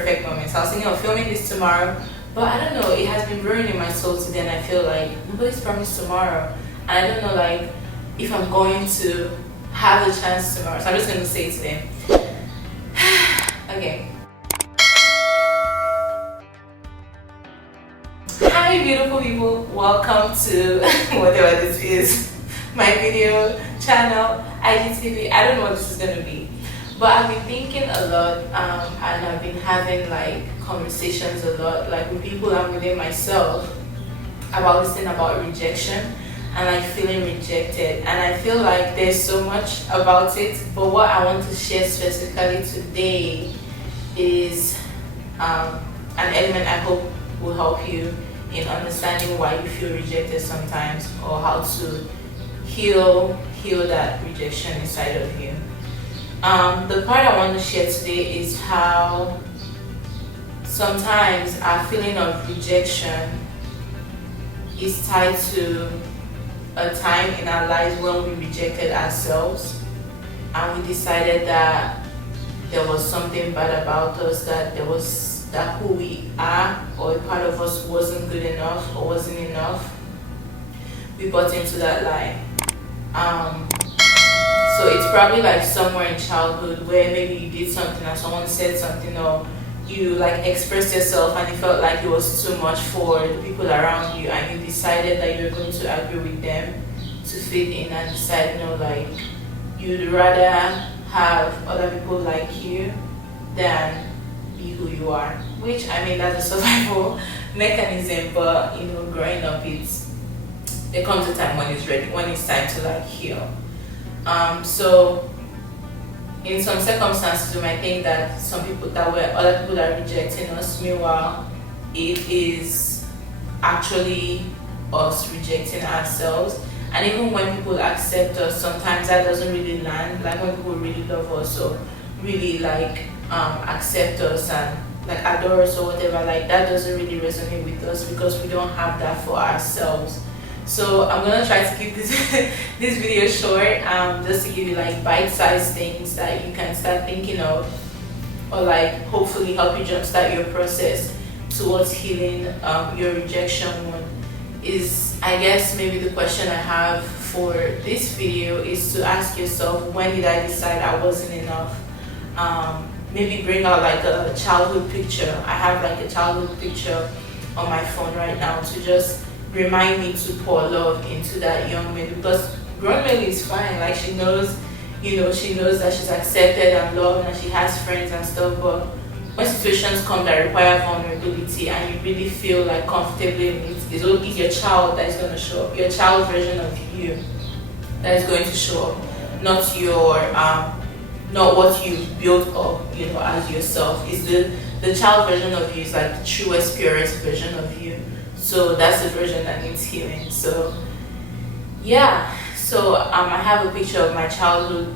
perfect moment. So I was thinking of filming this tomorrow, but I don't know, it has been brewing in my soul today, and I feel like nobody's promised tomorrow, and I don't know like if I'm going to have the chance tomorrow. So I'm just gonna say it today. Okay. Hi beautiful people, welcome to whatever this is, my video channel, IGTV. I don't know what this is gonna be, but I've been thinking a lot, and I've been having like conversations a lot, like with people and within myself, about this thing about rejection and like feeling rejected. And I feel like there's so much about it, but what I want to share specifically today is an element I hope will help you in understanding why you feel rejected sometimes, or how to heal that rejection inside of you. The part I want to share today is how sometimes our feeling of rejection is tied to a time in our lives when we rejected ourselves, and we decided that there was something bad about us, that who we are, or a part of us wasn't good enough or wasn't enough. We bought into that lie. So it's probably like somewhere in childhood where maybe you did something and someone said something, or you like expressed yourself and it felt like it was too much for the people around you, and you decided that you're going to agree with them to fit in, and decide, like you'd rather have other people like you than be who you are. Which, I mean, that's a survival mechanism, but growing up, there comes a time when it's ready, when it's time to like heal. So in some circumstances we might think that other people that are rejecting us, meanwhile it is actually us rejecting ourselves. And even when people accept us, sometimes that doesn't really land. Like when people really love us, or really like accept us and like adore us or whatever, like that doesn't really resonate with us because we don't have that for ourselves. So I'm gonna try to keep this this video short, just to give you like bite-sized things that you can start thinking of, or like hopefully help you jumpstart your process towards healing your rejection one. Is, I guess, maybe the question I have for this video is to ask yourself, when did I decide I wasn't enough? Maybe bring out like a childhood picture. I have like a childhood picture on my phone right now to just remind me to pour love into that young man, because grown Millie is fine. Like she knows that she's accepted and loved and she has friends and stuff, but when situations come that require vulnerability and you really feel like comfortably in it, it's your child that is going to show up, your child version of you that is going to show up, not your not what you built up as yourself. Is the child version of you is like the truest, purest version of you. So that's the version that needs healing. So yeah, so I have a picture of my childhood,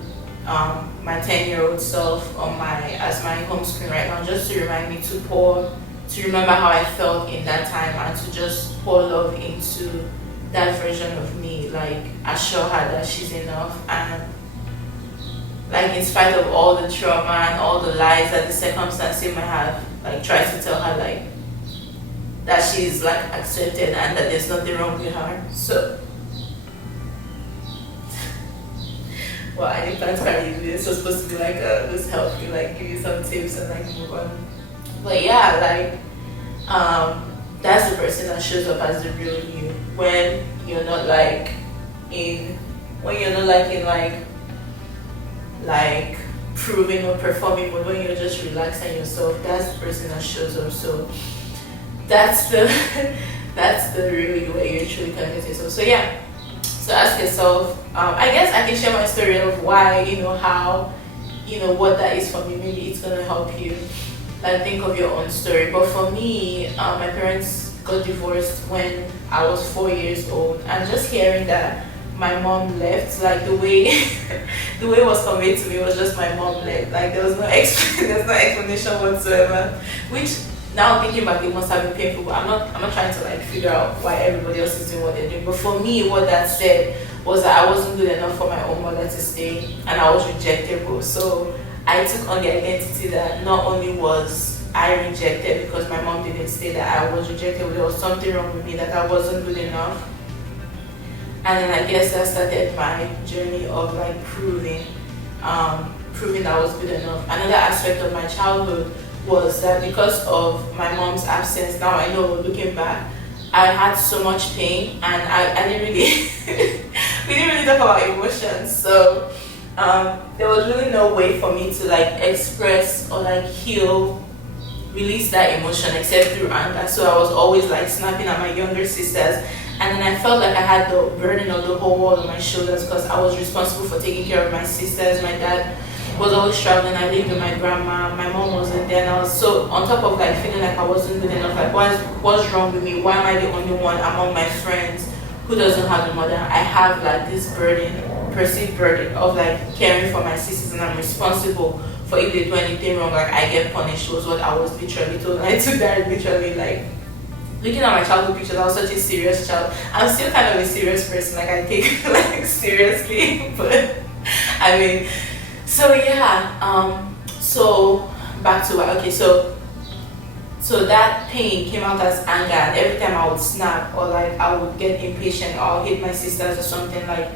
my 10-year-old self as my home screen right now, just to remind me to remember how I felt in that time, and to just pour love into that version of me, like assure her that she's enough, and like in spite of all the trauma and all the lies that the circumstances might have like tried to tell her, like that she's like accepted and that there's nothing wrong with her. So well, I didn't plan to carry this. It's supposed to be like just help you, like give you some tips and like move on. But yeah, like that's the person that shows up as the real you when you're not like in like proving or performing, but when you're just relaxing yourself, that's the person that shows up. So that's the real you, where you're truly connected to yourself. So yeah, so ask yourself, I guess I can share my story of why, how, what that is for me. Maybe it's gonna help you like think of your own story. But for me, my parents got divorced when I was 4 years old, and just hearing that my mom left, like the way the way it was conveyed to me was just my mom left. Like there's no explanation whatsoever. Which, now thinking back, it must have been painful. But I'm not trying to like figure out why everybody else is doing what they're doing. But for me, what that said was that I wasn't good enough for my own mother to stay, and I was rejectable. So I took on the identity that not only was I rejected because my mom didn't say that I was rejected. There was something wrong with me, that I wasn't good enough. And then I guess that started my journey of like proving that I was good enough. Another aspect of my childhood was that because of my mom's absence, now I know looking back, I had so much pain, and I didn't really we didn't really talk about emotions. So there was really no way for me to like express or like heal, release that emotion except through anger. So I was always like snapping at my younger sisters, and then I felt like I had the burden of the whole world on my shoulders because I was responsible for taking care of my sisters. My dad was always traveling. I lived with my grandma. My mom wasn't there, and I was so on top of like feeling like I wasn't good enough. Like, what's wrong with me? Why am I the only one among my friends who doesn't have a mother? I have like this burden, perceived burden of like caring for my sisters, and I'm responsible for if they do anything wrong. Like, I get punished was what I was literally told. And I took that literally. Like, looking at my childhood pictures, I was such a serious child. I'm still kind of a serious person. Like, I take like seriously, but I mean. So yeah, so back to why. Okay, so that pain came out as anger, and every time I would snap or like I would get impatient or I'll hit my sisters or something, like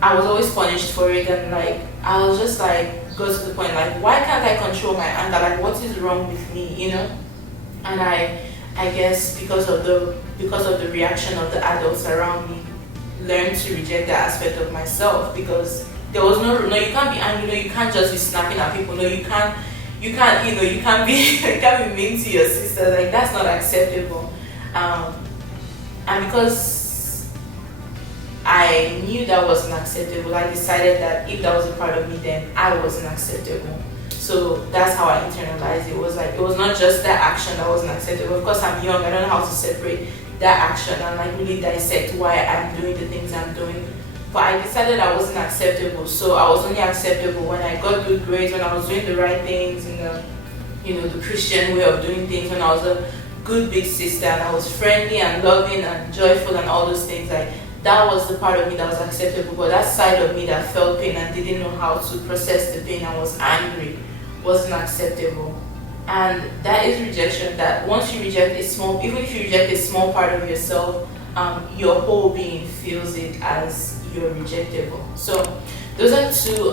I was always punished for it, and like I was just like go to the point like, why can't I control my anger? Like, what is wrong with me, you know? And I guess because of the reaction of the adults around me, learned to reject that aspect of myself, because there was no, you can't be angry, no, you can't just be snapping at people, no, you can't, you can't be you can't be mean to your sister. Like, that's not acceptable. And because I knew that wasn't acceptable, I decided that if that was a part of me, then I wasn't acceptable. So that's how I internalized it. It was like, it was not just that action that wasn't acceptable. Of course, I'm young, I don't know how to separate that action and like really dissect why I'm doing the things I'm doing. But I decided I wasn't acceptable. So I was only acceptable when I got good grades, when I was doing the right things in the, the Christian way of doing things, when I was a good big sister and I was friendly and loving and joyful and all those things. Like, that was the part of me that was acceptable. But that side of me that felt pain and didn't know how to process the pain and was angry wasn't acceptable. And that is rejection. That once you reject even if you reject a small part of yourself, your whole being feels it as you're rejectable. So those are two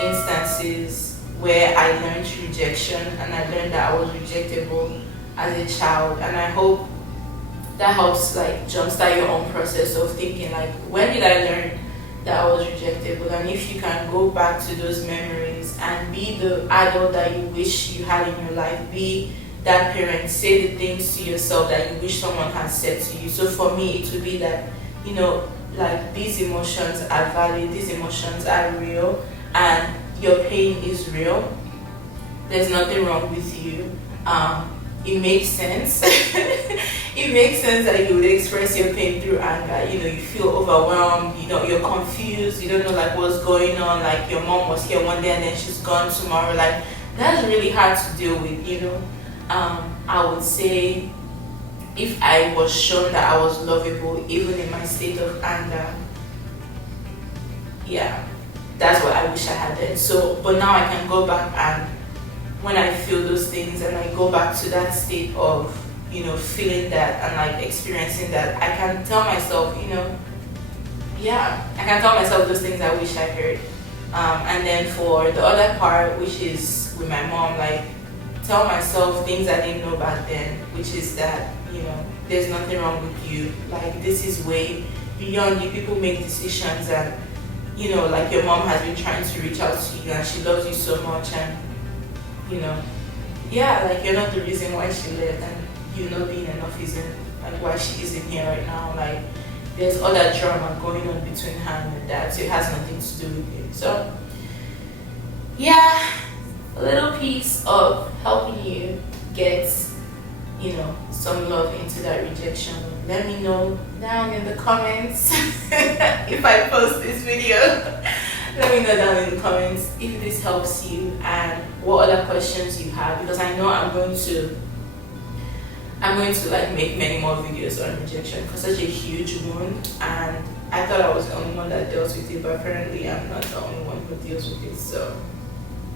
instances where I learned rejection, and I learned that I was rejectable as a child. And I hope that helps like jumpstart your own process of thinking like, when did I learn that I was rejectable? And if you can go back to those memories and be the adult that you wish you had in your life, be that parent, say the things to yourself that you wish someone had said to you. So for me, it would be that, like, these emotions are valid, these emotions are real, and your pain is real. There's nothing wrong with you. It makes sense. It makes sense that you would express your pain through anger. You feel overwhelmed, you're confused, you don't know like what's going on, like your mom was here one day and then she's gone tomorrow. Like, that's really hard to deal with. I would say, if I was shown that I was lovable even in my state of anger, yeah, that's what I wish I had then. So, but now I can go back, and when I feel those things and I go back to that state of, feeling that and like experiencing that, I can tell myself, I can tell myself those things I wish I heard. And then for the other part, which is with my mom, like, tell myself things I didn't know back then, which is that, there's nothing wrong with you. Like, this is way beyond you. People make decisions, and, like, your mom has been trying to reach out to you and she loves you so much, and, like, you're not the reason why she left, and you not being enough isn't, like, why she isn't here right now. Like, there's other drama going on between her and your dad, so it has nothing to do with you. So, yeah, a little piece of helping you get, some love into that rejection. Let me know down in the comments if I post this video. Let me know down in the comments if this helps you and what other questions you have, because I know I'm going to like make many more videos on rejection, because such a huge wound, and I thought I was the only one that deals with it, but apparently I'm not the only one who deals with it. So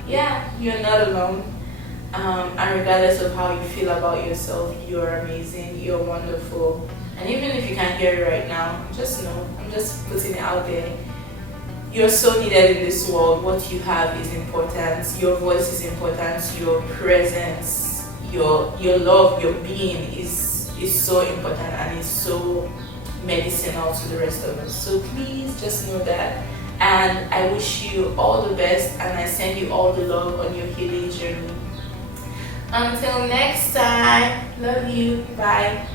yeah, you're not alone. And regardless of how you feel about yourself, you're amazing, you're wonderful. And even if you can't hear it right now, just know, I'm just putting it out there. You're so needed in this world. What you have is important. Your voice is important. Your presence, your love, your being is so important and is so medicinal to the rest of us. So please just know that. And I wish you all the best, and I send you all the love on your healing journey. Until next time, love you. Bye.